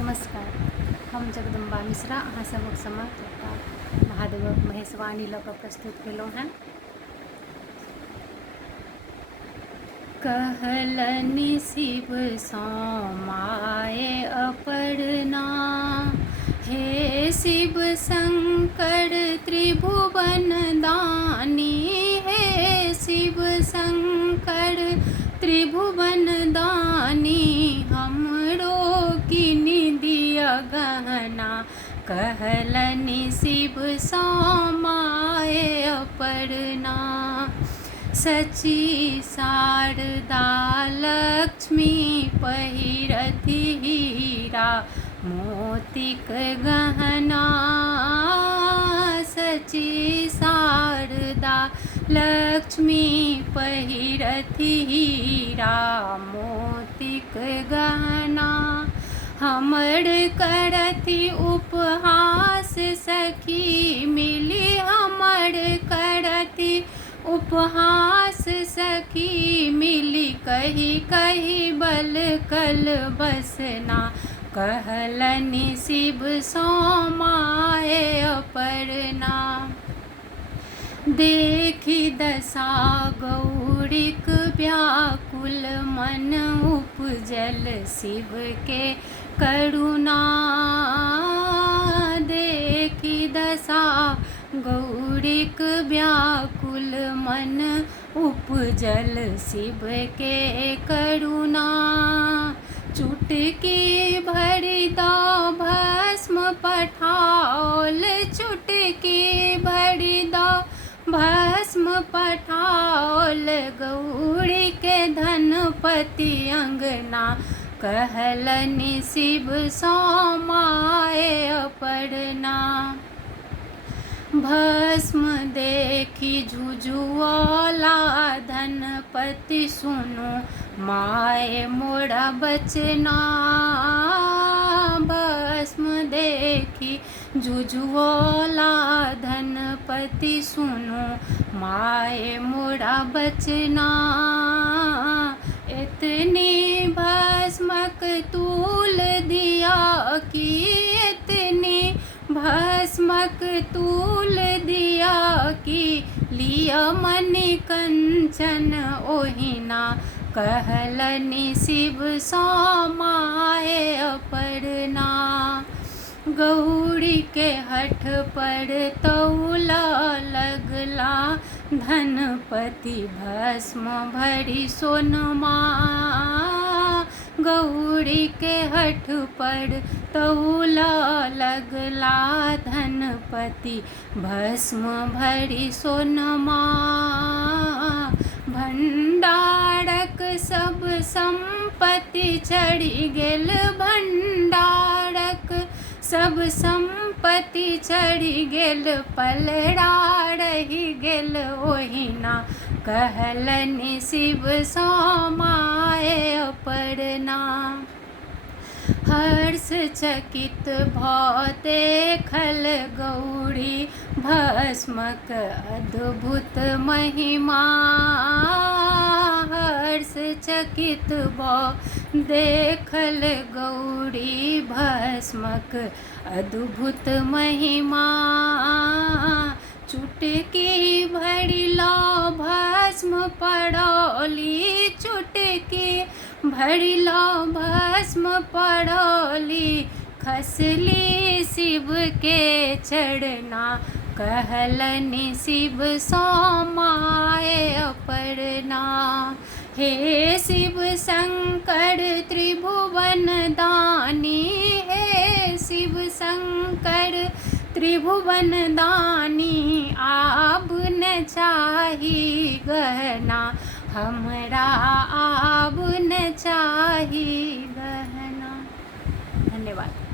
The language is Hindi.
नमस्कार। हम जगदम्बा मिश्रा अहाँ सबक समक्ष एकटा महादेवक महेशवाणी लऽ कऽ प्रस्तुत केलहुँ हैं। कहलनि शिव सँ माये अपर्णा, हे शिव शंकर त्रिभुवन दानी, हे शिव शंकर त्रिभुवन दानी, हमरो किनि दिया गहना। कहलनि शिव सँ माये अपर्णा, सची शारदा लक्ष्मी पहिरथि हीरा मोतिक गहना। सची शारदा लक्ष्मी पहिरथि हीरा मोतिक गहना। हमर करथि उपहास सखी मिली, हमर करथि उपहास सखी मिली, कही कही बल कल बसना। कहलनि शिव सँ माये अपर्णा, देखी दशा गौरीक व्याकुल मन, उपजल शिव के करुणा। देखी दशा गौरीक व्याकुल मन, उपजल शिव के करुणा। चुटकी भरि दऽ भस्म पठाओल, चुटकी भरि दऽ भस्म पठाओल, गौरी के धनपति अंगना। कहलनि शिव सँ माये अपर्णा, भस्म देखी झुझुआला धनपति, सुनु माये मोरा बचना। भस्म देखी झुझुआला धनपति, सुनु माये मोरा बचना। इतनी भस्मक तूल दिया कि, इतनी भस्मक तूल दिया कि, लिया मणि कंचन ओहिना। कहलनि शिव सँ माये अपर्णा, गौरी के हठ पर तौला लगला, धनपति भस्म भरि सोनमा। गौरी के हठ पर तौला लगला, धनपति भस्म भरि सोनमा। भंडारक सब संपत्ति चढ़ि गेल, भंडारक सब संपत्ति चढ़ि गेल, पलड़ा रहि गेल ओहिना। कहलनि शिव सँ माये अपर्णा, हर्ष चकित भऽ देखल गौरी भस्मक अद्भुत महिमा। हर्ष चकित भऽ देखल गौरी भस्मक अद्भुत महिमा। चुटकी भरि लऽ भस्म पड़ौली, चुटकी भरि लऽ भस्म पड़ौली, खसली शिव के चरणा। कहलनि शिव सँ माये अपर्णा, हे शिव शंकर त्रिभुवन दानी, हे शिव शंकर त्रिभुवन दानी, आब न चाही गहना, हमरा आब न चाही गहना। धन्यवाद।